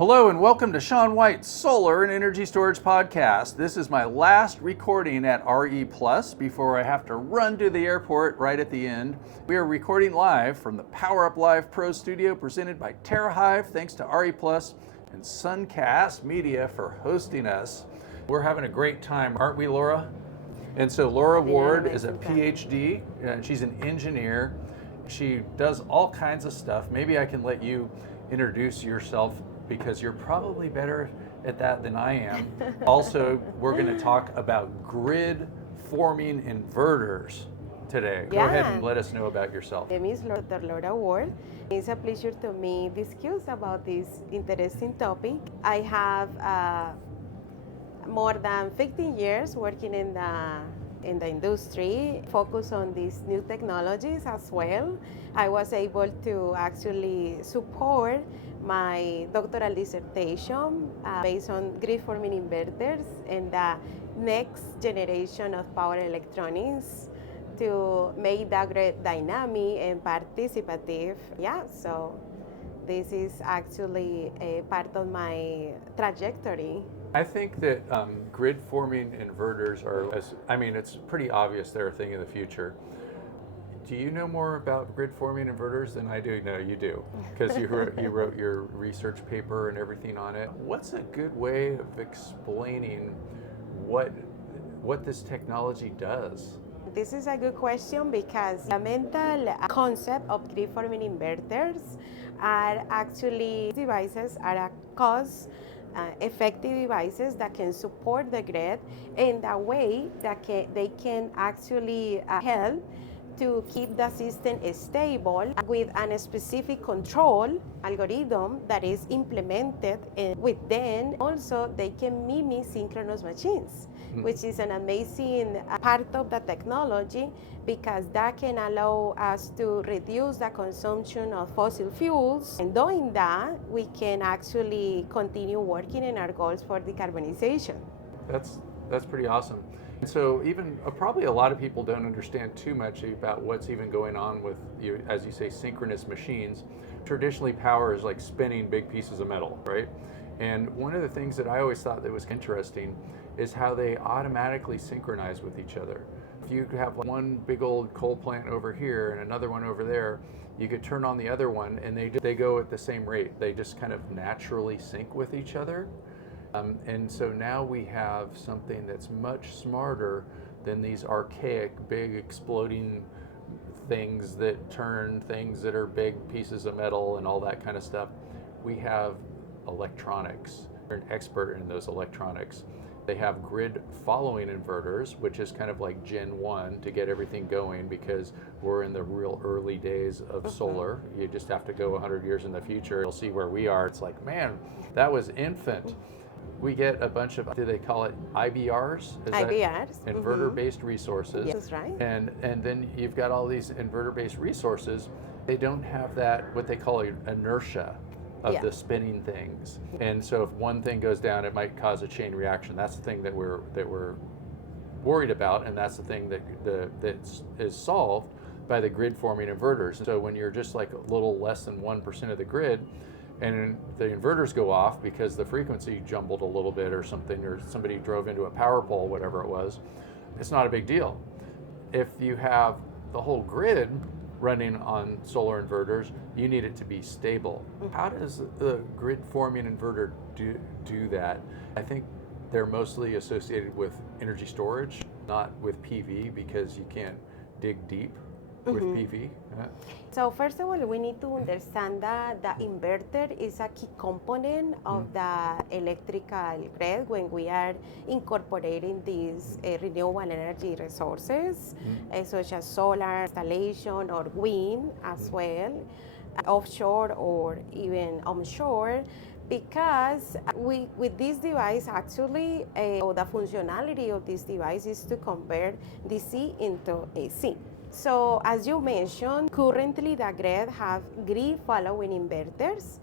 Hello and welcome to Sean White's Solar and Energy Storage Podcast. This is my last recording at RE Plus before I have to run to the airport right at the end. We are recording live from the Power Up Live Pro Studio presented by TerraHive, thanks to RE Plus and Suncast Media for hosting us. We're having a great time, aren't we, Laura? And so Laura Ward is a PhD, and she's an engineer. She does all kinds of stuff. Maybe I can let you introduce yourself because you're probably better at that than I am. Also, we're going to talk about grid forming inverters today. Go ahead and let us know about yourself. My name is Dr. Laura Ward. It's a pleasure to me discuss about this interesting topic. I have more than 15 years working in the industry, focus on these new technologies as well. I was able to actually support my doctoral dissertation based on grid forming inverters and the next generation of power electronics to make the grid dynamic and participative. So this is actually a part of my trajectory. I think that grid forming inverters are, it's pretty obvious they're a thing in the future. Do you know more about grid forming inverters than I do? No, you do, because you wrote your research paper and everything on it. What's a good way of explaining what this technology does? This is a good question because the mental concept of grid forming inverters are actually devices, are a cost-effective devices that can support the grid in the way that they can actually help to keep the system stable with a specific control algorithm that is implemented, and with then also they can mimic synchronous machines, which is an amazing part of the technology because that can allow us to reduce the consumption of fossil fuels. And doing that, we can actually continue working in our goals for decarbonization. That's pretty awesome. So even probably a lot of people don't understand too much about what's even going on with, as you say, synchronous machines. Traditionally, power is like spinning big pieces of metal, right? And one of the things that I always thought that was interesting is how they automatically synchronize with each other. If you have one big old coal plant over here and another one over there, you could turn on the other one and they go at the same rate. They just kind of naturally sync with each other. And so now we have something that's much smarter than these archaic, big exploding things that turn things that are big pieces of metal and all that kind of stuff. We have electronics. They're an expert in those electronics. They have grid following inverters, which is kind of like Gen 1 to get everything going because we're in the real early days of solar. You just have to go 100 years in the future. You'll see where we are. It's like, man, that was infant. We get a bunch of, do they call it IBRs? IBRs. Inverter-based resources. Yes, that's right. And then you've got all these inverter-based resources. They don't have that, what they call inertia of the spinning things. And so if one thing goes down, it might cause a chain reaction. That's the thing that we're worried about, and that's the thing that is solved by the grid forming inverters. So when you're just like a little less than 1% of the grid, and the inverters go off because the frequency jumbled a little bit or something, or somebody drove into a power pole, whatever it was, it's not a big deal. If you have the whole grid running on solar inverters, you need it to be stable. How does the grid forming inverter do that? I think they're mostly associated with energy storage, not with PV, because you can't dig deep with PV. So first of all, we need to understand that the inverter is a key component of the electrical grid when we are incorporating these renewable energy resources, such as solar installation or wind as well, offshore or even onshore. Because with this device, actually, the functionality of this device is to convert DC into AC. So as you mentioned, currently the grid have grid following inverters.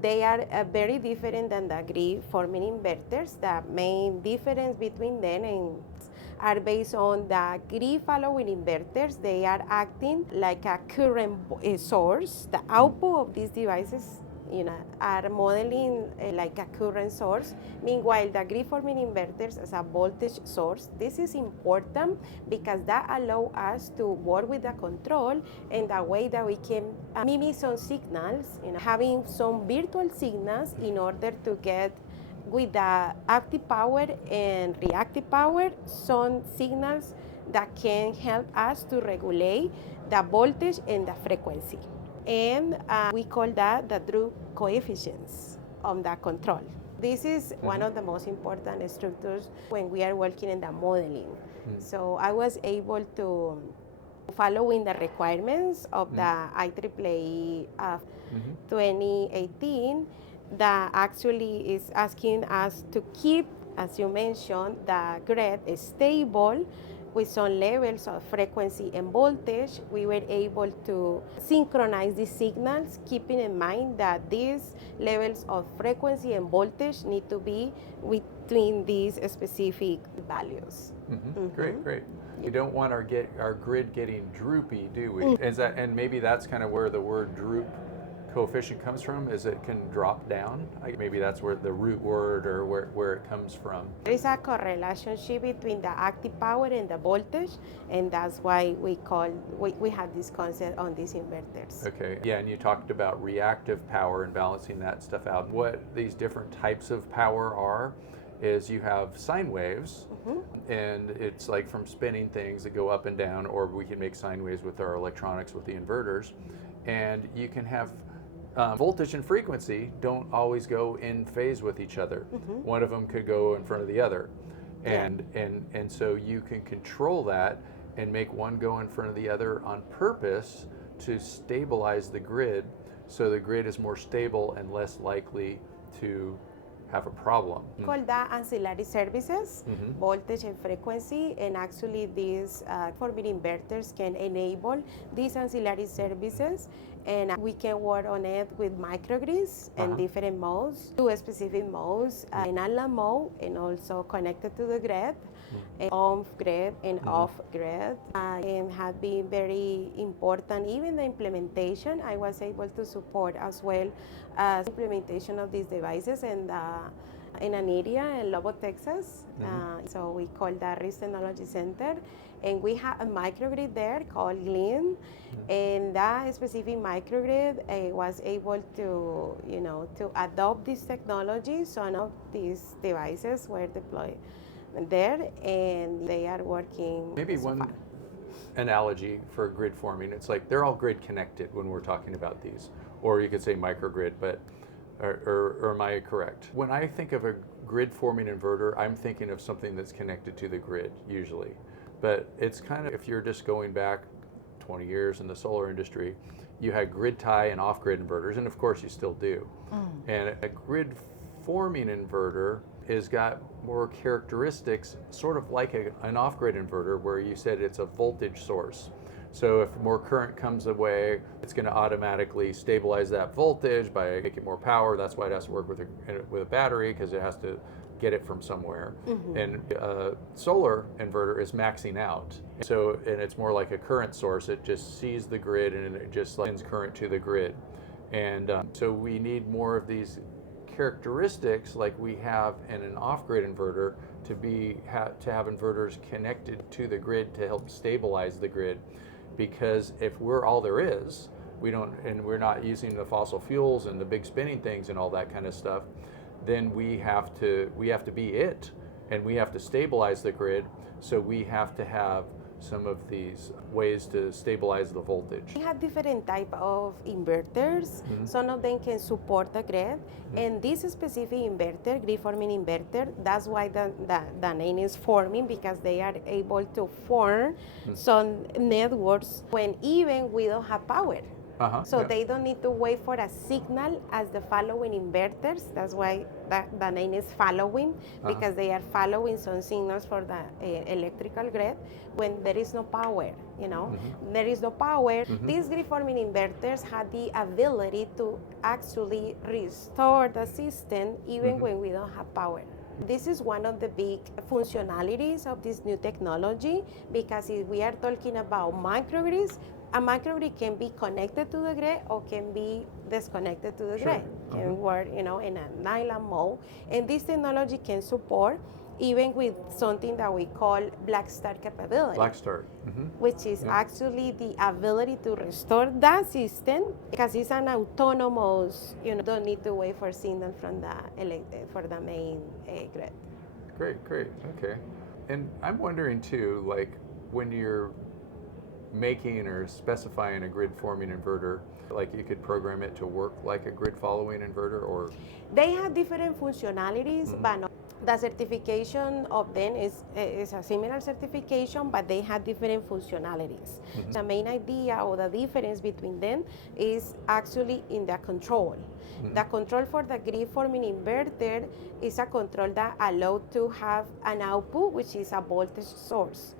They are very different than the grid forming inverters. The main difference between them are based on the grid following inverters. They are acting like a current source. The output of these devices are modeling like a current source. Meanwhile, the grid-forming inverters as a voltage source. This is important because that allows us to work with the control in the way that we can mimic some signals, having some virtual signals in order to get with the active power and reactive power some signals that can help us to regulate the voltage and the frequency. And we call that the Drew coefficients of the control. This is one of the most important structures when we are working in the modeling. So I was able to follow in the requirements of the IEEE of 2018 that actually is asking us to keep, as you mentioned, the grid stable with some levels of frequency and voltage. We were able to synchronize these signals, keeping in mind that these levels of frequency and voltage need to be between these specific values. Great. We don't want our grid getting droopy, do we? And maybe that's kind of where the word droop coefficient comes from, is it can drop down. Maybe that's where the root word or where it comes from. There is a correlation between the active power and the voltage, and that's why we have this concept on these inverters. Okay, yeah, and you talked about reactive power and balancing that stuff out. What these different types of power are is you have sine waves, and it's like from spinning things that go up and down, or we can make sine waves with our electronics with the inverters, and you can have voltage and frequency don't always go in phase with each other. One of them could go in front of the other, and so you can control that and make one go in front of the other on purpose to stabilize the grid, so the grid is more stable and less likely to have a problem. We call that ancillary services, voltage and frequency, and actually these forming inverters can enable these ancillary services, and we can work on it with microgrids and different modes, two specific modes, an analog mode and also connected to the grid, on grid and off grid, and have been very important. Even the implementation, I was able to support as well as implementation of these devices in an area in Lubbock, Texas. So we call that Risk Technology Center, and we have a microgrid there called Glean, and that specific microgrid was able to, to adopt this technology. Some of these devices were deployed there, and they are working. Maybe so one far. Analogy for grid forming, it's like they're all grid connected when we're talking about these, or you could say microgrid, but or am I correct? When I think of a grid forming inverter, I'm thinking of something that's connected to the grid usually, but it's kind of, if you're just going back 20 years in the solar industry, you had grid tie and off grid inverters, and of course you still do. And a grid forming inverter has got more characteristics, sort of like an off-grid inverter, where you said it's a voltage source. So if more current comes away, it's going to automatically stabilize that voltage by making more power. That's why it has to work with a battery, because it has to get it from somewhere. And solar inverter is maxing out. So, and it's more like a current source. It just sees the grid and it just sends current to the grid. And so we need more of these characteristics like we have in an off-grid inverter to have inverters connected to the grid to help stabilize the grid, because if we're all there is, we're not using the fossil fuels and the big spinning things and all that kind of stuff, then we have to be it, and we have to stabilize the grid. So we have to have some of these ways to stabilize the voltage. We have different type of inverters. Some of them can support the grid, and this specific inverter, grid forming inverter, that's why the name is forming, because they are able to form some networks when even we don't have power. So they don't need to wait for a signal as the following inverters. That's why the name is following, because they are following some signals for the electrical grid when there is no power. There is no power. These grid forming inverters have the ability to actually restore the system even when we don't have power. This is one of the big functionalities of this new technology, because if we are talking about microgrids, a microgrid can be connected to the grid or can be disconnected to the Sure. grid, can work, in a nylon mode. And this technology can support even with something that we call black start capability. Black start. Mm-hmm. Which is actually the ability to restore that system because it's an autonomous, don't need to wait for signal from for the main grid. Great. Okay. And I'm wondering too, like when you're making or specifying a grid forming inverter, like you could program it to work like a grid following inverter, or they have different functionalities, but no, the certification of them is a similar certification, but they have different functionalities. The main idea or the difference between them is actually in the control. The control for the grid forming inverter is a control that allows to have an output, which is a voltage source,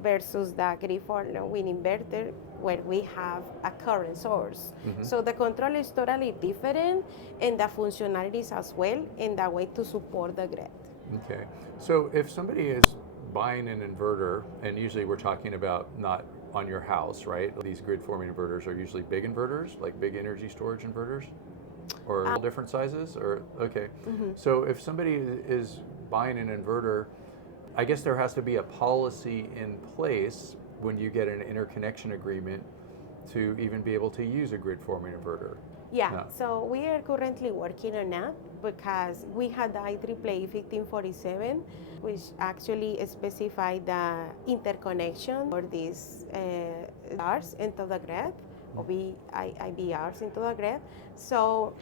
versus the grid forming inverter where we have a current source. So the control is totally different, and the functionalities as well in the way to support the grid. Okay. So if somebody is buying an inverter, and usually we're talking about not on your house, right? These grid forming inverters are usually big inverters, like big energy storage inverters, or all different sizes, or okay. So if somebody is buying an inverter, I guess there has to be a policy in place when you get an interconnection agreement to even be able to use a grid forming inverter. Yeah, so we are currently working on that because we had the IEEE 1547, which actually specified the interconnection for these IBRs into the grid, or IBRs into the grid. So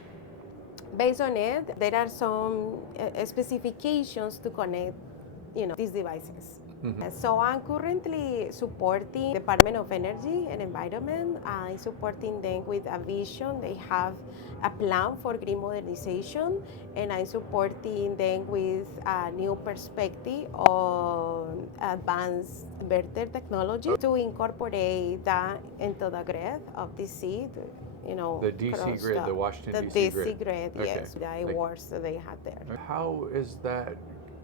based on it, there are some specifications to connect, these devices. So I'm currently supporting Department of Energy and Environment. I'm supporting them with a vision. They have a plan for grid modernization, and I'm supporting them with a new perspective on advanced inverter technology to incorporate that into the grid of DC. The DC grid, the Washington DC grid. Okay. Yes, the awards that they had there. How is that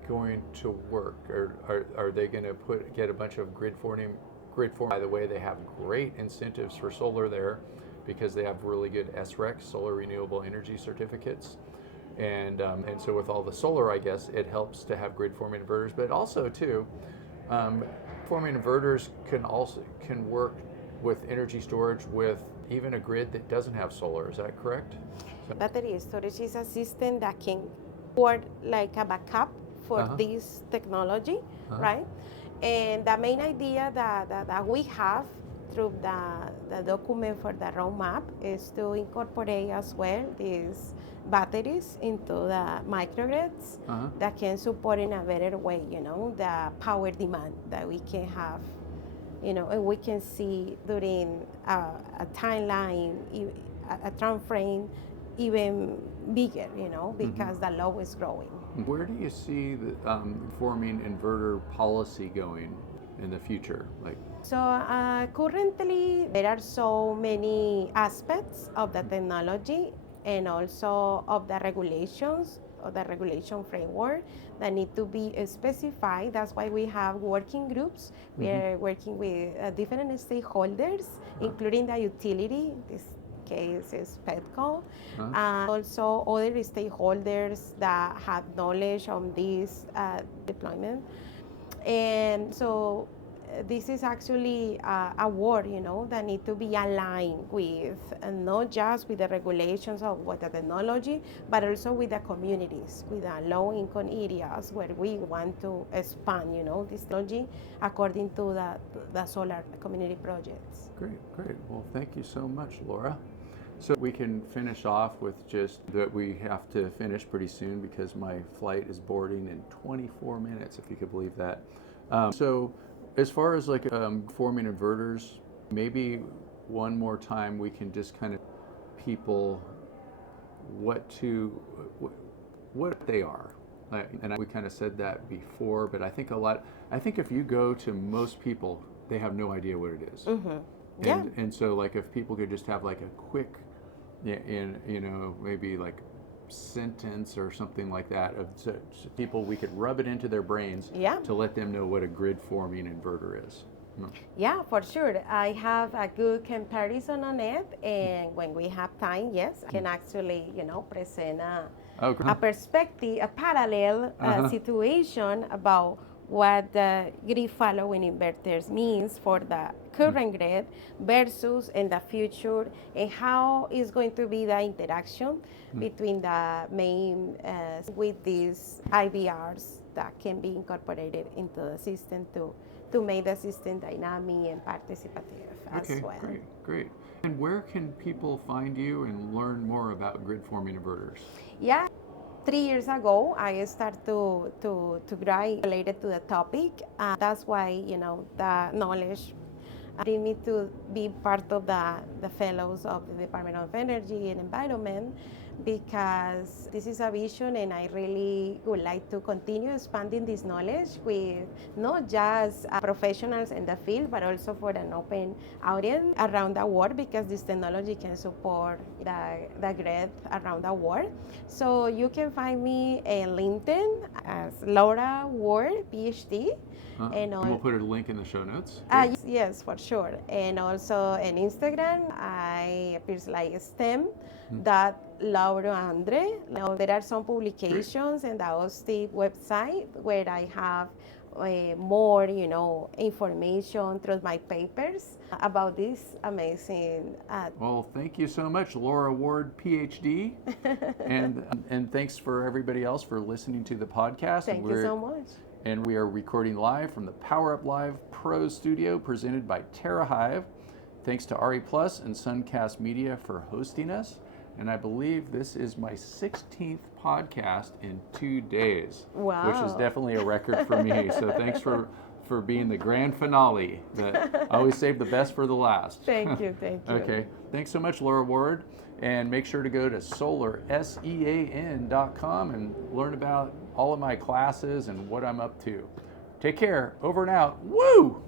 going to work? Are they going to get a bunch of grid forming? By the way, they have great incentives for solar there because they have really good SREC, solar renewable energy certificates, and so with all the solar, I guess it helps to have grid forming inverters. But also too, forming inverters can work with energy storage with even a grid that doesn't have solar. Is that correct? Battery storage is a system that can work like a backup for this technology, right? And the main idea that we have through the document for the roadmap is to incorporate as well these batteries into the microgrids that can support in a better way, the power demand that we can have, and we can see during a timeline, a time frame even bigger, because the load is growing. Where do you see the forming inverter policy going in the future? So currently there are so many aspects of the technology and also of the regulations or the regulation framework that need to be specified. That's why we have working groups. We are working with different stakeholders, including the utility. This case is PETCO. Also other stakeholders that have knowledge on this deployment. And so this is actually a work, that need to be aligned with, not just with the regulations of what the technology, but also with the communities, with the low-income areas where we want to expand, this technology according to the solar community projects. Great. Well, thank you so much, Laura. So we can finish off with just that we have to finish pretty soon because my flight is boarding in 24 minutes, if you could believe that. So as far as forming inverters, maybe one more time we can just kind of people what they are. And we kind of said that before, but I think if you go to most people, they have no idea what it is. And so if people could just have a quick, maybe sentence or something like that so people, we could rub it into their brains to let them know what a grid forming inverter is. Yeah, for sure. I have a good comparison on it, and when we have time, yes, I can actually, present a perspective, a parallel situation about what the grid following inverters means for the current grid versus in the future, and how is going to be the interaction between the main with these IBRs that can be incorporated into the system to make the system dynamic and participative as well. Okay, great. And where can people find you and learn more about grid forming inverters? Yeah. 3 years ago, I started to write related to the topic. That's why, the knowledge bring me to be part of the fellows of the Department of Energy and Environment, because this is a vision, and I really would like to continue expanding this knowledge with not just professionals in the field, but also for an open audience around the world, because this technology can support the grid around the world. So you can find me in LinkedIn as Laura Ward, PhD. And we'll put a link in the show notes. Yes, for sure. And also on Instagram, I appears like stem.lauraandre. Now, there are some publications in the OSTI website where I have more, information through my papers about this amazing. Well, thank you so much, Laura Ward, PhD, and thanks for everybody else for listening to the podcast. Thank you so much. And we are recording live from the Power Up Live Pro Studio presented by TerraHive. Thanks to RE Plus and Suncast Media for hosting us. And I believe this is my 16th podcast in 2 days. Wow. Which is definitely a record for me. So thanks for being the grand finale. I always save the best for the last. Thank you. Okay. Thanks so much, Laura Ward. And make sure to go to SolarSEAN.com and learn about all of my classes and what I'm up to. Take care. Over and out. Woo!